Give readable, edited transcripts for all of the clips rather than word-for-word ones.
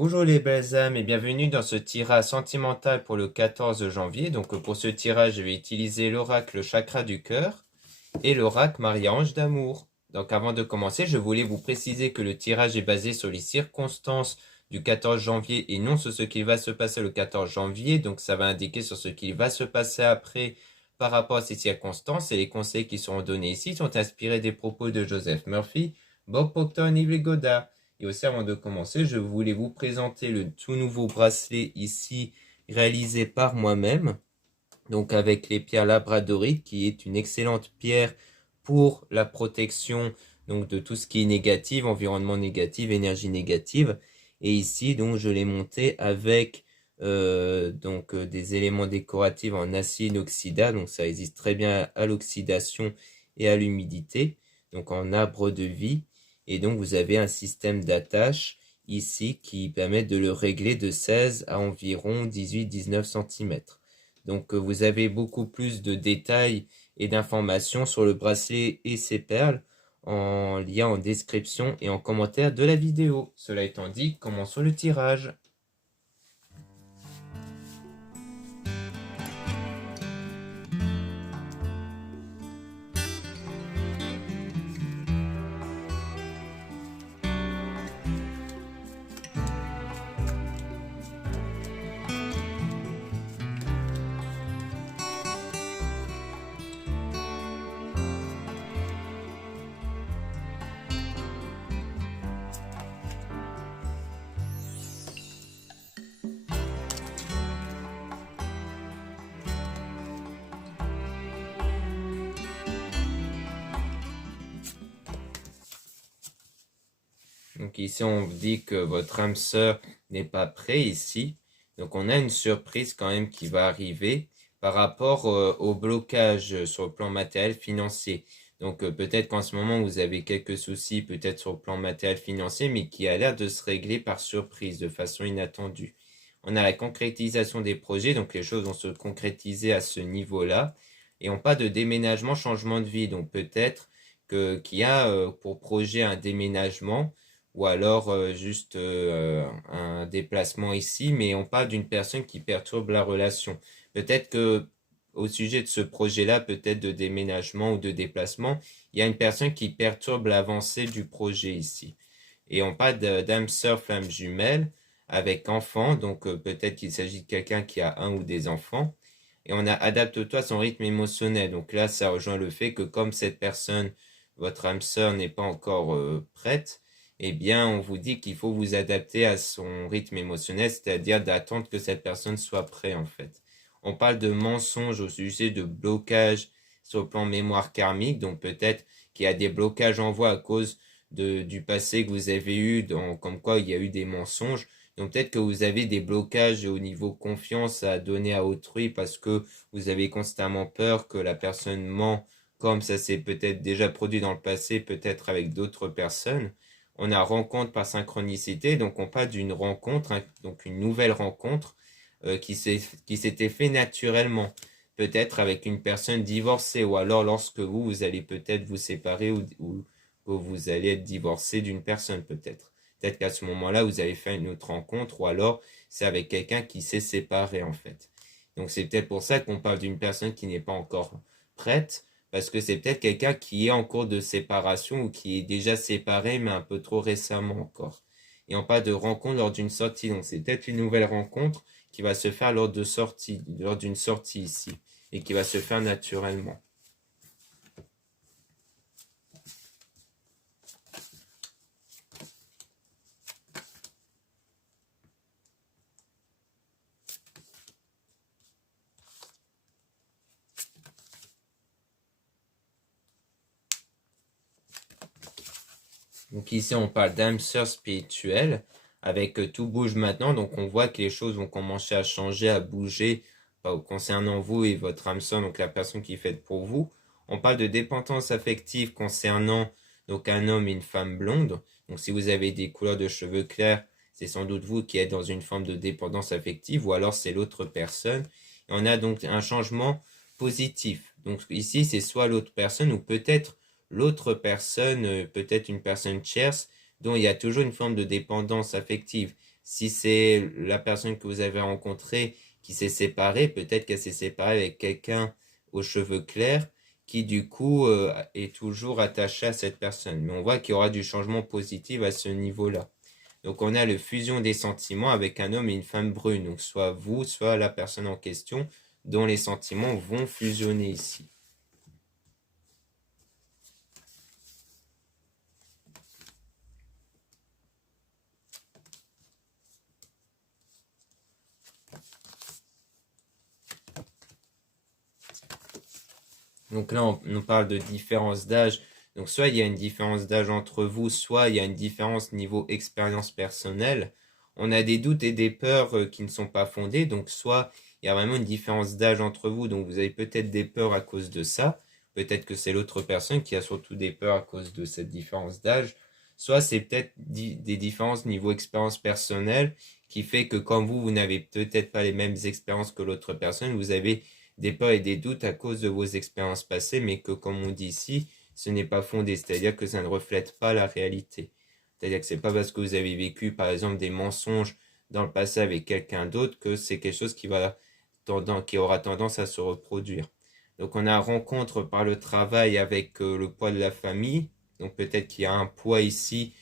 Bonjour les belles âmes et bienvenue dans ce tirage sentimental pour le 14 janvier. Donc pour ce tirage, je vais utiliser l'oracle chakra du cœur et l'oracle Marie-Ange d'amour. Donc avant de commencer, je voulais vous préciser que le tirage est basé sur les circonstances du 14 janvier et non sur ce qui va se passer le 14 janvier. Donc ça va indiquer sur ce qui va se passer après par rapport à ces circonstances et les conseils qui seront donnés ici sont inspirés des propos de Joseph Murphy, Bob Proctor et Yves Godard. Et aussi avant de commencer, je voulais vous présenter le tout nouveau bracelet ici réalisé par moi-même. Donc avec les pierres labradorites qui est une excellente pierre pour la protection donc de tout ce qui est négatif, environnement négatif, énergie négative. Et ici donc je l'ai monté avec des éléments décoratifs en acier inoxydable. Donc ça résiste très bien à l'oxydation et à l'humidité. Donc en arbre de vie. Et donc vous avez un système d'attache ici qui permet de le régler de 16 à environ 18-19 cm. Donc vous avez beaucoup plus de détails et d'informations sur le bracelet et ses perles en lien en description et en commentaire de la vidéo. Cela étant dit, commençons le tirage. Donc ici on vous dit que votre âme sœur n'est pas prêt ici. Donc on a une surprise quand même qui va arriver par rapport au blocage sur le plan matériel financier. Donc peut-être qu'en ce moment vous avez quelques soucis peut-être sur le plan matériel financier mais qui a l'air de se régler par surprise de façon inattendue. On a la concrétisation des projets, donc les choses vont se concrétiser à ce niveau-là. Et on parle de déménagement, changement de vie. Donc peut-être qu'il y a pour projet un déménagement ou alors juste un déplacement ici, mais on parle d'une personne qui perturbe la relation. Peut-être que au sujet de ce projet-là, peut-être de déménagement ou de déplacement, il y a une personne qui perturbe l'avancée du projet ici. Et on parle d'âme sœur, flamme jumelle avec enfant, donc peut-être qu'il s'agit de quelqu'un qui a un ou des enfants. Et on a adapte-toi à son rythme émotionnel. Donc là, ça rejoint le fait que comme cette personne, votre âme sœur n'est pas encore prête, eh bien, on vous dit qu'il faut vous adapter à son rythme émotionnel, c'est-à-dire d'attendre que cette personne soit prête, en fait. On parle de mensonges au sujet de blocage sur le plan mémoire karmique, donc peut-être qu'il y a des blocages en vous à cause du passé que vous avez eu, comme quoi il y a eu des mensonges. Donc peut-être que vous avez des blocages au niveau confiance à donner à autrui parce que vous avez constamment peur que la personne ment, comme ça s'est peut-être déjà produit dans le passé, peut-être avec d'autres personnes. On a rencontre par synchronicité, donc on parle d'une rencontre, hein, donc une nouvelle rencontre qui s'était fait naturellement, peut-être avec une personne divorcée, ou alors lorsque vous allez peut-être vous séparer ou que vous allez être divorcé d'une personne peut-être. Peut-être qu'à ce moment-là, vous avez fait une autre rencontre, ou alors c'est avec quelqu'un qui s'est séparé en fait. Donc c'est peut-être pour ça qu'on parle d'une personne qui n'est pas encore prête, parce que c'est peut-être quelqu'un qui est en cours de séparation ou qui est déjà séparé, mais un peu trop récemment encore. Et on parle de rencontre lors d'une sortie, donc c'est peut-être une nouvelle rencontre qui va se faire lors d'une sortie ici, et qui va se faire naturellement. Donc ici, on parle d'âme sœur spirituelle, avec tout bouge maintenant, donc on voit que les choses vont commencer à changer, à bouger, concernant vous et votre âme sœur, donc la personne qui est faite pour vous. On parle de dépendance affective concernant donc un homme et une femme blonde. Donc si vous avez des couleurs de cheveux clairs, c'est sans doute vous qui êtes dans une forme de dépendance affective, ou alors c'est l'autre personne. Et on a donc un changement positif. Donc ici, c'est soit l'autre personne, ou peut-être l'autre personne, peut-être une personne tierce, dont il y a toujours une forme de dépendance affective. Si c'est la personne que vous avez rencontrée qui s'est séparée, peut-être qu'elle s'est séparée avec quelqu'un aux cheveux clairs qui du coup est toujours attaché à cette personne. Mais on voit qu'il y aura du changement positif à ce niveau-là. Donc on a le fusion des sentiments avec un homme et une femme brune. Donc soit vous, soit la personne en question dont les sentiments vont fusionner ici. Donc là, on parle de différence d'âge. Donc soit il y a une différence d'âge entre vous, soit il y a une différence niveau expérience personnelle. On a des doutes et des peurs qui ne sont pas fondées. Donc soit il y a vraiment une différence d'âge entre vous. Donc vous avez peut-être des peurs à cause de ça. Peut-être que c'est l'autre personne qui a surtout des peurs à cause de cette différence d'âge. Soit c'est peut-être des différences niveau expérience personnelle qui fait que comme vous n'avez peut-être pas les mêmes expériences que l'autre personne, vous avez des peurs et des doutes à cause de vos expériences passées, mais que, comme on dit ici, ce n'est pas fondé, c'est-à-dire que ça ne reflète pas la réalité. C'est-à-dire que c'est pas parce que vous avez vécu, par exemple, des mensonges dans le passé avec quelqu'un d'autre que c'est quelque chose qui aura tendance à se reproduire. Donc on a rencontre par le travail avec le poids de la famille. Donc peut-être qu'il y a un poids ici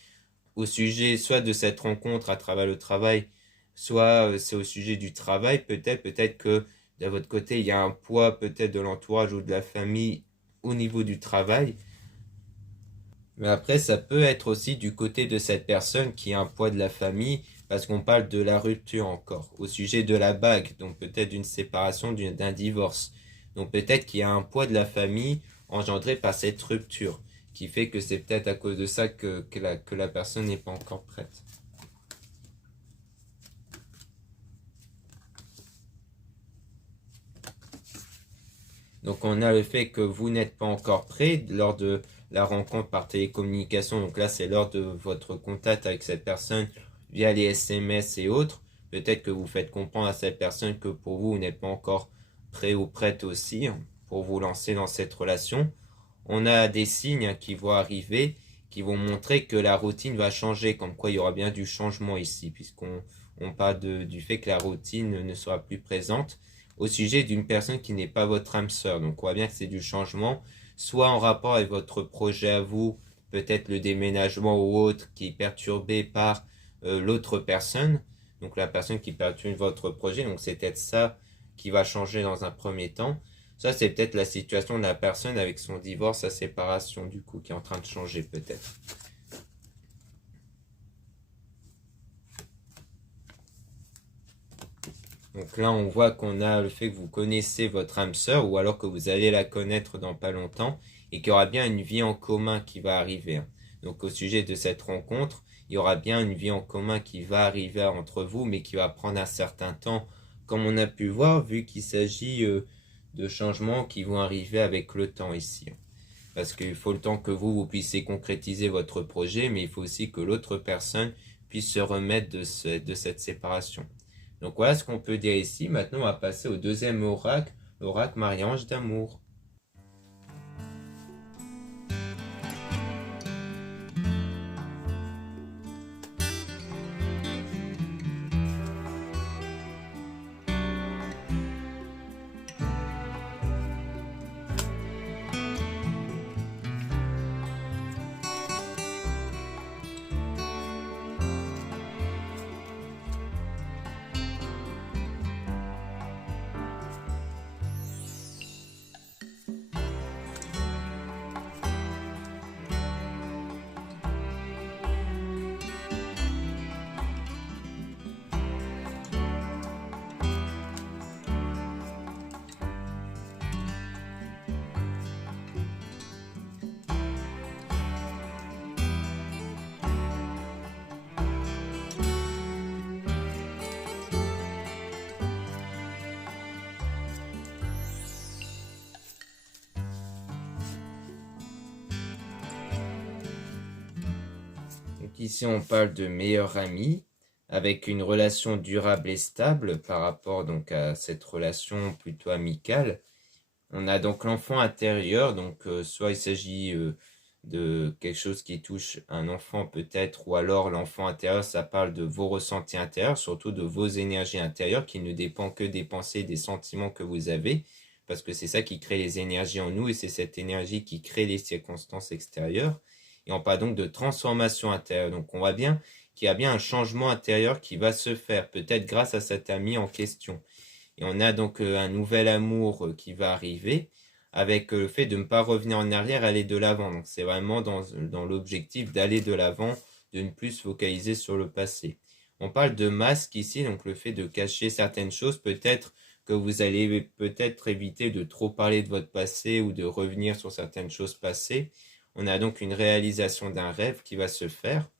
au sujet soit de cette rencontre à travers le travail, soit c'est au sujet du travail. Peut-être que de votre côté, il y a un poids peut-être de l'entourage ou de la famille au niveau du travail. Mais après, ça peut être aussi du côté de cette personne qui a un poids de la famille, parce qu'on parle de la rupture encore, au sujet de la bague, donc peut-être d'une séparation, d'un divorce. Donc peut-être qu'il y a un poids de la famille engendré par cette rupture, qui fait que c'est peut-être à cause de ça que la personne n'est pas encore prête. Donc on a le fait que vous n'êtes pas encore prêt lors de la rencontre par télécommunication. Donc là, c'est lors de votre contact avec cette personne via les SMS et autres. Peut-être que vous faites comprendre à cette personne que pour vous, vous n'êtes pas encore prêt ou prête aussi pour vous lancer dans cette relation. On a des signes qui vont arriver, qui vont montrer que la routine va changer, comme quoi il y aura bien du changement ici, puisqu'on parle du fait que la routine ne sera plus présente au sujet d'une personne qui n'est pas votre âme sœur. Donc on voit bien que c'est du changement, soit en rapport avec votre projet à vous, peut-être le déménagement ou autre qui est perturbé par l'autre personne, donc la personne qui perturbe votre projet. Donc c'est peut-être ça qui va changer dans un premier temps. Ça, c'est peut-être la situation de la personne avec son divorce, sa séparation, du coup, qui est en train de changer, peut-être. Donc là, on voit qu'on a le fait que vous connaissez votre âme sœur, ou alors que vous allez la connaître dans pas longtemps, et qu'il y aura bien une vie en commun qui va arriver. Donc au sujet de cette rencontre, il y aura bien une vie en commun qui va arriver entre vous, mais qui va prendre un certain temps, comme on a pu voir, vu qu'il s'agit de changements qui vont arriver avec le temps ici. Parce qu'il faut le temps que vous puissiez concrétiser votre projet, mais il faut aussi que l'autre personne puisse se remettre de cette séparation. Donc voilà ce qu'on peut dire ici. Maintenant, on va passer au deuxième oracle, l'oracle Marie-Ange d'amour. Donc ici, on parle de meilleur ami, avec une relation durable et stable par rapport donc à cette relation plutôt amicale. On a donc l'enfant intérieur, donc soit il s'agit de quelque chose qui touche un enfant peut-être, ou alors l'enfant intérieur, ça parle de vos ressentis intérieurs, surtout de vos énergies intérieures qui ne dépendent que des pensées, des sentiments que vous avez, parce que c'est ça qui crée les énergies en nous et c'est cette énergie qui crée les circonstances extérieures. Et on parle donc de transformation intérieure. Donc on voit bien qu'il y a bien un changement intérieur qui va se faire, peut-être grâce à cet ami en question. Et on a donc un nouvel amour qui va arriver avec le fait de ne pas revenir en arrière, aller de l'avant. Donc c'est vraiment dans l'objectif d'aller de l'avant, de ne plus se focaliser sur le passé. On parle de masque ici, donc le fait de cacher certaines choses, peut-être que vous allez peut-être éviter de trop parler de votre passé ou de revenir sur certaines choses passées. On a donc une réalisation d'un rêve qui va se faire.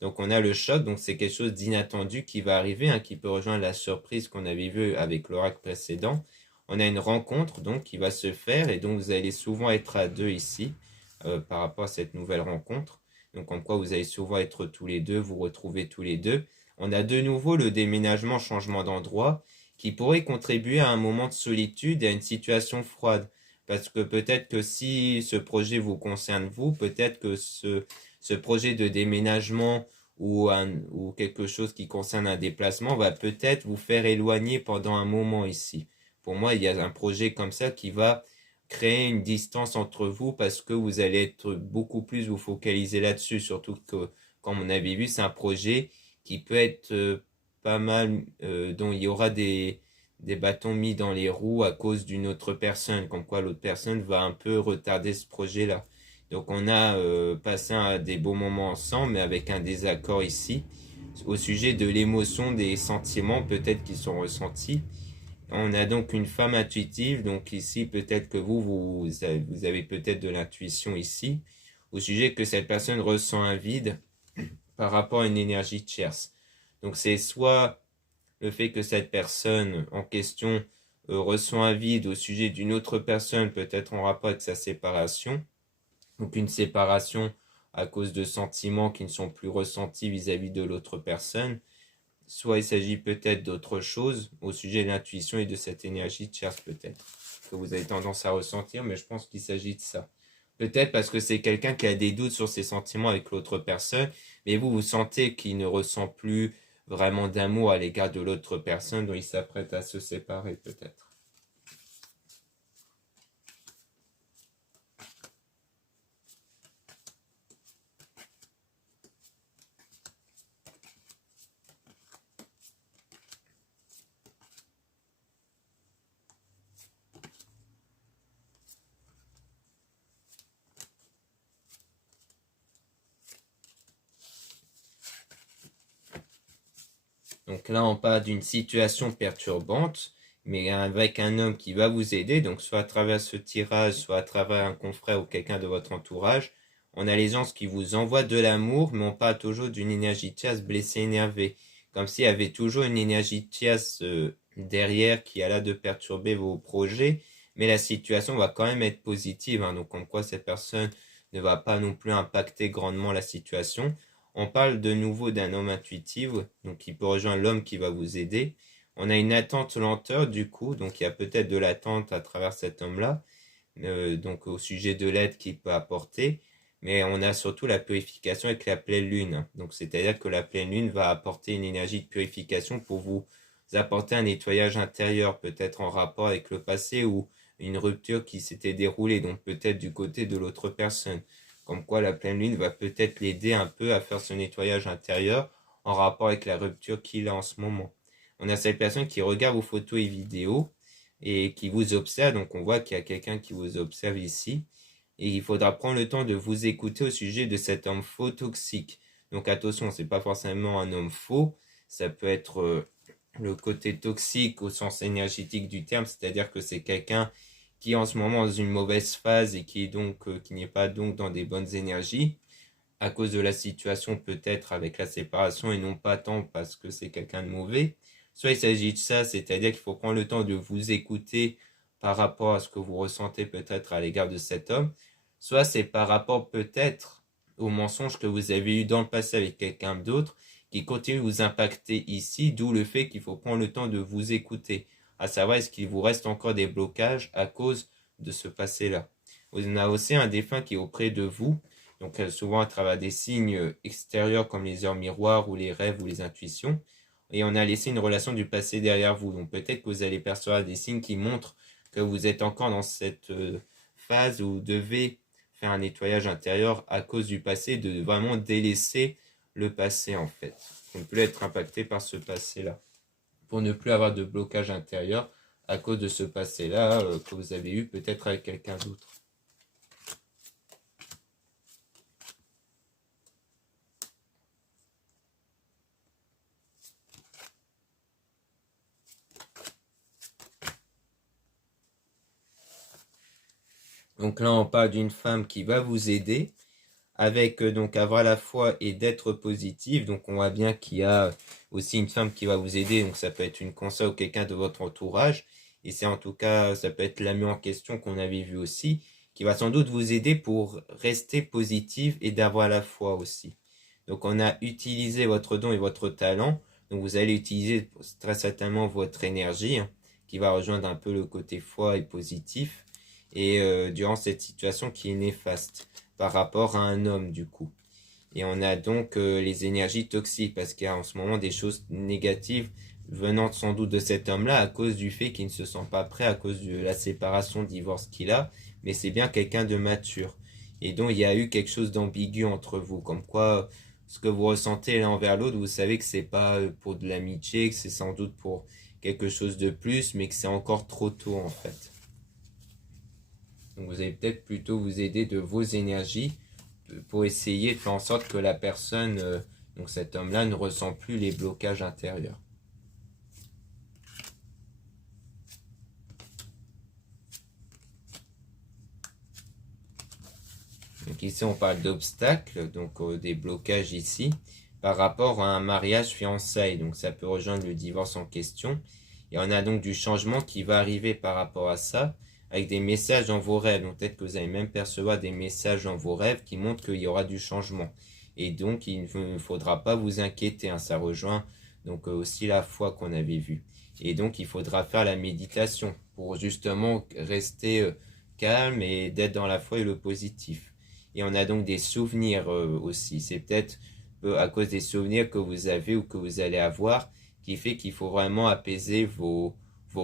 Donc on a le choc, donc c'est quelque chose d'inattendu qui va arriver, hein, qui peut rejoindre la surprise qu'on avait vue avec l'oracle précédent. On a une rencontre donc qui va se faire et donc vous allez souvent être à deux ici par rapport à cette nouvelle rencontre. Donc en quoi vous allez souvent être tous les deux, vous retrouver tous les deux. On a de nouveau le déménagement, changement d'endroit qui pourrait contribuer à un moment de solitude et à une situation froide. Parce que peut-être que si ce projet vous concerne vous, peut-être que ce projet de déménagement ou quelque chose qui concerne un déplacement va peut-être vous faire éloigner pendant un moment ici. Pour moi, il y a un projet comme ça qui va créer une distance entre vous parce que vous allez être beaucoup plus vous focaliser là-dessus. Surtout que, comme on avait vu, c'est un projet qui peut être pas mal, dont il y aura des bâtons mis dans les roues à cause d'une autre personne. Comme quoi l'autre personne va un peu retarder ce projet-là. Donc on a passé des beaux moments ensemble, mais avec un désaccord ici au sujet de l'émotion, des sentiments peut-être qui sont ressentis. On a donc une femme intuitive, donc ici peut-être que vous avez peut-être de l'intuition ici, au sujet que cette personne ressent un vide par rapport à une énergie tierce. Donc c'est soit le fait que cette personne en question ressent un vide au sujet d'une autre personne, peut-être en rapport avec sa séparation, donc une séparation à cause de sentiments qui ne sont plus ressentis vis-à-vis de l'autre personne, soit il s'agit peut-être d'autre chose au sujet de l'intuition et de cette énergie tierce peut-être, que vous avez tendance à ressentir, mais je pense qu'il s'agit de ça. Peut-être parce que c'est quelqu'un qui a des doutes sur ses sentiments avec l'autre personne, mais vous sentez qu'il ne ressent plus vraiment d'amour à l'égard de l'autre personne dont il s'apprête à se séparer peut-être. Donc là, on parle d'une situation perturbante, mais avec un homme qui va vous aider, donc soit à travers ce tirage, soit à travers un confrère ou quelqu'un de votre entourage. On a les gens qui vous envoient de l'amour, mais on parle toujours d'une énergie tierce blessée, énervée. Comme s'il y avait toujours une énergie tierce derrière qui a l'air de perturber vos projets, mais la situation va quand même être positive, hein, donc comme quoi cette personne ne va pas non plus impacter grandement la situation. On parle de nouveau d'un homme intuitif, donc qui peut rejoindre l'homme qui va vous aider. On a une attente lenteur du coup, donc il y a peut-être de l'attente à travers cet homme-là, donc au sujet de l'aide qu'il peut apporter. Mais on a surtout la purification avec la pleine lune. Donc c'est-à-dire que la pleine lune va apporter une énergie de purification pour vous apporter un nettoyage intérieur, peut-être en rapport avec le passé ou une rupture qui s'était déroulée, donc peut-être du côté de l'autre personne. Comme quoi la pleine lune va peut-être l'aider un peu à faire ce nettoyage intérieur en rapport avec la rupture qu'il a en ce moment. On a cette personne qui regarde vos photos et vidéos et qui vous observe, donc on voit qu'il y a quelqu'un qui vous observe ici. Et il faudra prendre le temps de vous écouter au sujet de cet homme faux toxique. Donc attention, c'est pas forcément un homme faux, ça peut être le côté toxique au sens énergétique du terme, c'est-à-dire que c'est quelqu'un qui est en ce moment dans une mauvaise phase et qui n'est pas donc dans des bonnes énergies à cause de la situation peut-être avec la séparation et non pas tant parce que c'est quelqu'un de mauvais. Soit il s'agit de ça, c'est-à-dire qu'il faut prendre le temps de vous écouter par rapport à ce que vous ressentez peut-être à l'égard de cet homme, soit c'est par rapport peut-être aux mensonges que vous avez eu dans le passé avec quelqu'un d'autre qui continue de vous impacter ici, d'où le fait qu'il faut prendre le temps de vous écouter, à savoir est-ce qu'il vous reste encore des blocages à cause de ce passé-là. On a aussi un défunt qui est auprès de vous, donc souvent à travers des signes extérieurs comme les heures miroirs ou les rêves ou les intuitions. Et on a laissé une relation du passé derrière vous. Donc peut-être que vous allez percevoir des signes qui montrent que vous êtes encore dans cette phase où vous devez faire un nettoyage intérieur à cause du passé, de vraiment délaisser le passé en fait. On peut être impacté par ce passé-là. Pour ne plus avoir de blocage intérieur à cause de ce passé-là que vous avez eu peut-être avec quelqu'un d'autre. Donc là, on parle d'une femme qui va vous aider avec donc avoir la foi et d'être positive. Donc on voit bien qu'il y a aussi une femme qui va vous aider. Donc ça peut être une consoeur ou quelqu'un de votre entourage. Et c'est en tout cas, ça peut être l'ami en question qu'on avait vu aussi, qui va sans doute vous aider pour rester positive et d'avoir la foi aussi. Donc on a utilisé votre don et votre talent. Donc vous allez utiliser très certainement votre énergie, hein, qui va rejoindre un peu le côté foi et positif. Et durant cette situation qui est néfaste par rapport à un homme du coup. Et on a donc les énergies toxiques parce qu'il y a en ce moment des choses négatives venant sans doute de cet homme-là à cause du fait qu'il ne se sent pas prêt à cause de la séparation, divorce qu'il a, mais c'est bien quelqu'un de mature. Et donc il y a eu quelque chose d'ambigu entre vous, comme quoi ce que vous ressentez l'un envers l'autre, vous savez que c'est pas pour de l'amitié, que c'est sans doute pour quelque chose de plus, mais que c'est encore trop tôt en fait. Donc vous allez peut-être plutôt vous aider de vos énergies pour essayer de faire en sorte que la personne, donc cet homme-là, ne ressent plus les blocages intérieurs. Donc ici, on parle d'obstacles, donc des blocages ici, par rapport à un mariage fiançailles. Donc ça peut rejoindre le divorce en question. Et on a donc du changement qui va arriver par rapport à ça, avec des messages dans vos rêves. Donc peut-être que vous allez même percevoir des messages dans vos rêves qui montrent qu'il y aura du changement. Et donc il ne faudra pas vous inquiéter, hein. Ça rejoint donc aussi la foi qu'on avait vue. Et donc il faudra faire la méditation pour justement rester calme et d'être dans la foi et le positif. Et on a donc des souvenirs aussi. C'est peut-être à cause des souvenirs que vous avez ou que vous allez avoir qui fait qu'il faut vraiment apaiser vos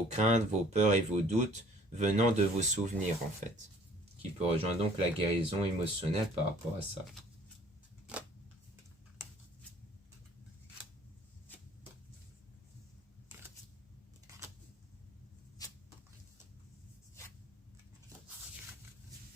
craintes, vos peurs et vos doutes venant de vos souvenirs en fait. Qui peut rejoindre donc la guérison émotionnelle par rapport à ça.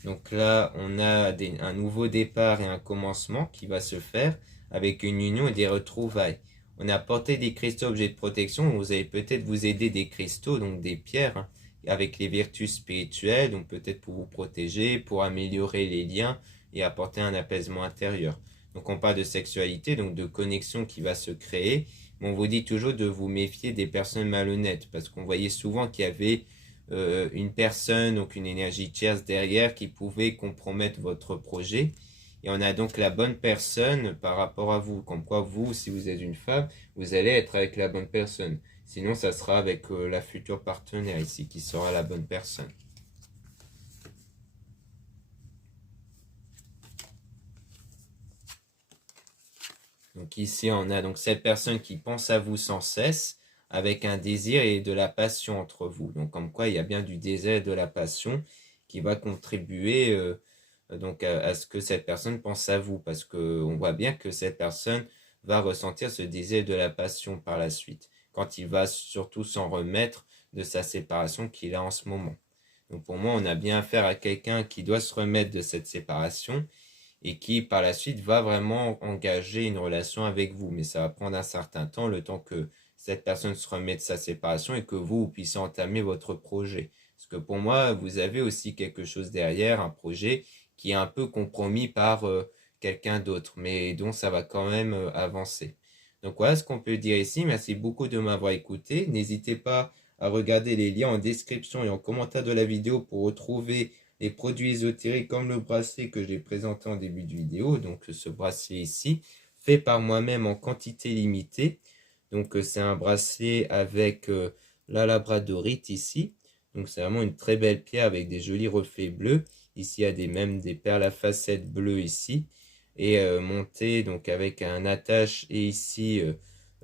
Donc là, on a un nouveau départ et un commencement qui va se faire avec une union et des retrouvailles. On a apporté des cristaux objets de protection. Vous allez peut-être vous aider des cristaux, donc des pierres, hein, avec les vertus spirituelles, donc peut-être pour vous protéger, pour améliorer les liens et apporter un apaisement intérieur. Donc on parle de sexualité, donc de connexion qui va se créer. Mais on vous dit toujours de vous méfier des personnes malhonnêtes, parce qu'on voyait souvent qu'il y avait une personne, donc une énergie tierce derrière qui pouvait compromettre votre projet. Et on a donc la bonne personne par rapport à vous. Comme quoi vous, si vous êtes une femme, vous allez être avec la bonne personne. Sinon, ça sera avec la future partenaire ici qui sera la bonne personne. Donc ici, on a donc cette personne qui pense à vous sans cesse, avec un désir et de la passion entre vous. Donc comme quoi, il y a bien du désir et de la passion qui va contribuer donc à ce que cette personne pense à vous. Parce qu'on voit bien que cette personne va ressentir ce désir et de la passion par la suite. Quand il va surtout s'en remettre de sa séparation qu'il a en ce moment. Donc pour moi, on a bien affaire à quelqu'un qui doit se remettre de cette séparation et qui par la suite va vraiment engager une relation avec vous. Mais ça va prendre un certain temps, le temps que cette personne se remette de sa séparation et que vous puissiez entamer votre projet. Parce que pour moi, vous avez aussi quelque chose derrière, un projet qui est un peu compromis par quelqu'un d'autre, mais dont ça va quand même avancer. Donc voilà ce qu'on peut dire ici. Merci beaucoup de m'avoir écouté. N'hésitez pas à regarder les liens en description et en commentaire de la vidéo pour retrouver les produits ésotériques comme le bracelet que j'ai présenté en début de vidéo. Donc ce bracelet ici, fait par moi-même en quantité limitée. Donc c'est un bracelet avec la labradorite ici. Donc c'est vraiment une très belle pierre avec des jolis reflets bleus Ici, il y a même des perles à facettes bleues ici. Et monté donc avec un attache et ici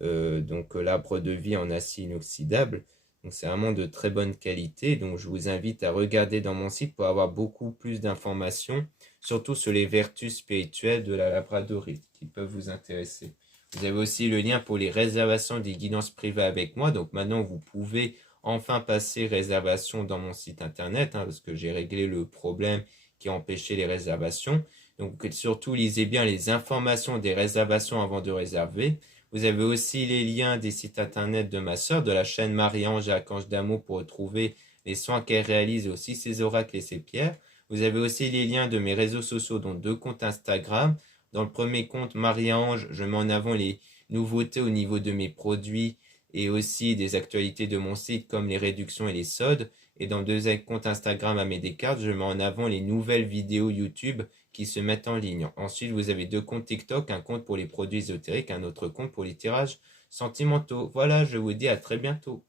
donc l'arbre de vie en acier inoxydable. Donc c'est vraiment de très bonne qualité. Donc je vous invite à regarder dans mon site pour avoir beaucoup plus d'informations, surtout sur les vertus spirituelles de la labradorite qui peuvent vous intéresser. Vous avez aussi le lien pour les réservations des guidances privées avec moi. Donc maintenant vous pouvez enfin passer réservation dans mon site internet parce que j'ai réglé le problème qui empêchait les réservations. Donc surtout lisez bien les informations des réservations avant de réserver. Vous avez aussi les liens des sites internet de ma sœur, de la chaîne Marie-Ange et Archange d'amour pour retrouver les soins qu'elle réalise et aussi ses oracles et ses pierres. Vous avez aussi les liens de mes réseaux sociaux, dont 2 comptes Instagram. Dans le premier compte Marie-Ange, je mets en avant les nouveautés au niveau de mes produits et aussi des actualités de mon site comme les réductions et les soldes. Et dans le deuxième compte Instagram à mes Descartes, je mets en avant les nouvelles vidéos YouTube qui se mettent en ligne. Ensuite, vous avez 2 comptes TikTok, un compte pour les produits ésotériques, un autre compte pour les tirages sentimentaux. Voilà, je vous dis à très bientôt.